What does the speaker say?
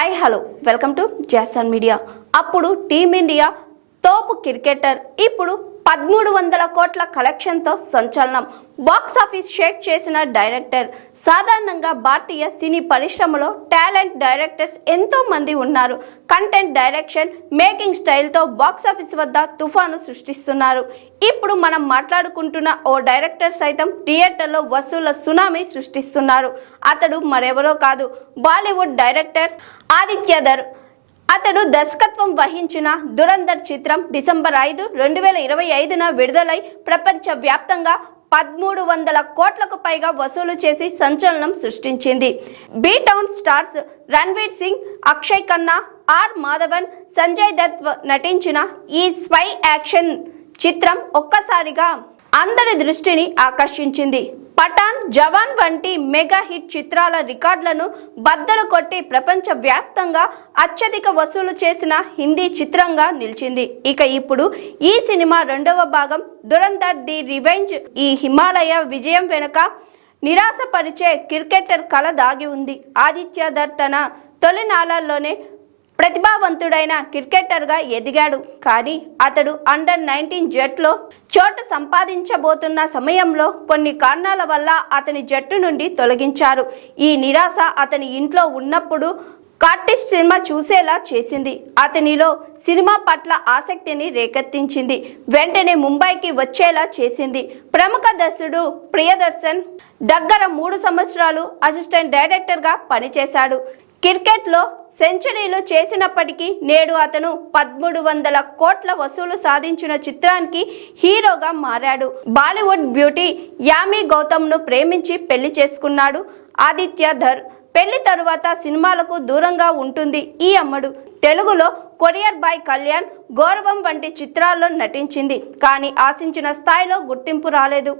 Hi hello welcome to Jason media. అప్పుడు team India తోపు cricketer, ఇప్పుడు 1300 కోట్ల కలెక్షన్తో సంచలనం. బాక్సాఫీస్ షేక్ చేసిన డైరెక్టర్. సాధారణంగా భారతీయ సినీ పరిశ్రమలో టాలెంట్ డైరెక్టర్స్ ఎంతో మంది ఉన్నారు. కంటెంట్ డైరెక్షన్, మేకింగ్ స్టైల్తో బాక్సాఫీస్ వద్ద తుఫాను సృష్టిస్తున్నారు. ఇప్పుడు మనం మాట్లాడుకుంటున్న ఓ డైరెక్టర్ సైతం థియేటర్లో వసూళ్ల సునామీ సృష్టిస్తున్నారు. అతడు మరెవరో కాదు, బాలీవుడ్ డైరెక్టర్ ఆదిత్యధర్. అతడు దర్శకత్వం వహించిన దురంధర్ చిత్రం డిసెంబర్ 5, 2025న విడుదలై ప్రపంచవ్యాప్తంగా 1300 కోట్లకు పైగా వసూలు చేసి సంచలనం సృష్టించింది. B town stars Ranveer Singh, Akshay Khanna, R Madhavan, Sanjay Dutt నటించిన ఈ స్పై యాక్షన్ చిత్రం ఒక్కసారిగా అందరి దృష్టిని ఆకర్షించింది. పఠాన్, జవాన్ వంటి మెగా హిట్ చిత్రాల రికార్డులను బద్దలు కొట్టి ప్రపంచ వ్యాప్తంగా అత్యధిక వసూలు చేసిన హిందీ చిత్రంగా నిలిచింది. ఇక ఇప్పుడు ఈ సినిమా రెండవ భాగం దురంధర్ ది రివెంజ్. ఈ హిమాలయ విజయం వెనుక నిరాశపరిచే క్రికెటర్ కళ దాగి ఉంది. ఆదిత్యధర్ తన తొలి నాళ్ళలోనే ప్రతిభావంతుడైన క్రికెటర్గా ఎదిగాడు. కానీ అతడు అండర్-19 జట్టులో చోటు సంపాదించబోతున్న సమయంలో కొన్ని కారణాల వల్ల అతని జట్టు నుండి తొలగించారు. ఈ నిరాశ అతని ఇంట్లో ఉన్నప్పుడు కార్టిస్ట్ సినిమా చూసేలా చేసింది. అతనిలో సినిమా పట్ల ఆసక్తిని రేకెత్తించింది. వెంటనే ముంబైకి వచ్చేలా చేసింది. ప్రముఖ దర్శకుడు ప్రియదర్శన్ దగ్గర 3 సంవత్సరాలు అసిస్టెంట్ డైరెక్టర్గా పనిచేశాడు. క్రికెట్లో సెంచరీలు చేసినప్పటికీ నేడు అతను 1300 కోట్ల వసూలు సాధించిన చిత్రానికి హీరోగా మారాడు. బాలీవుడ్ బ్యూటీ యామి గౌతమ్ను ప్రేమించి పెళ్లి చేసుకున్నాడు ఆదిత్యధర్. పెళ్లి తరువాత సినిమాలకు దూరంగా ఉంటుంది ఈ అమ్మడు. తెలుగులో కొరియర్ బాయ్ కళ్యాణ్, గౌరవం వంటి చిత్రాల్లో నటించింది. కానీ ఆశించిన స్థాయిలో గుర్తింపు రాలేదు.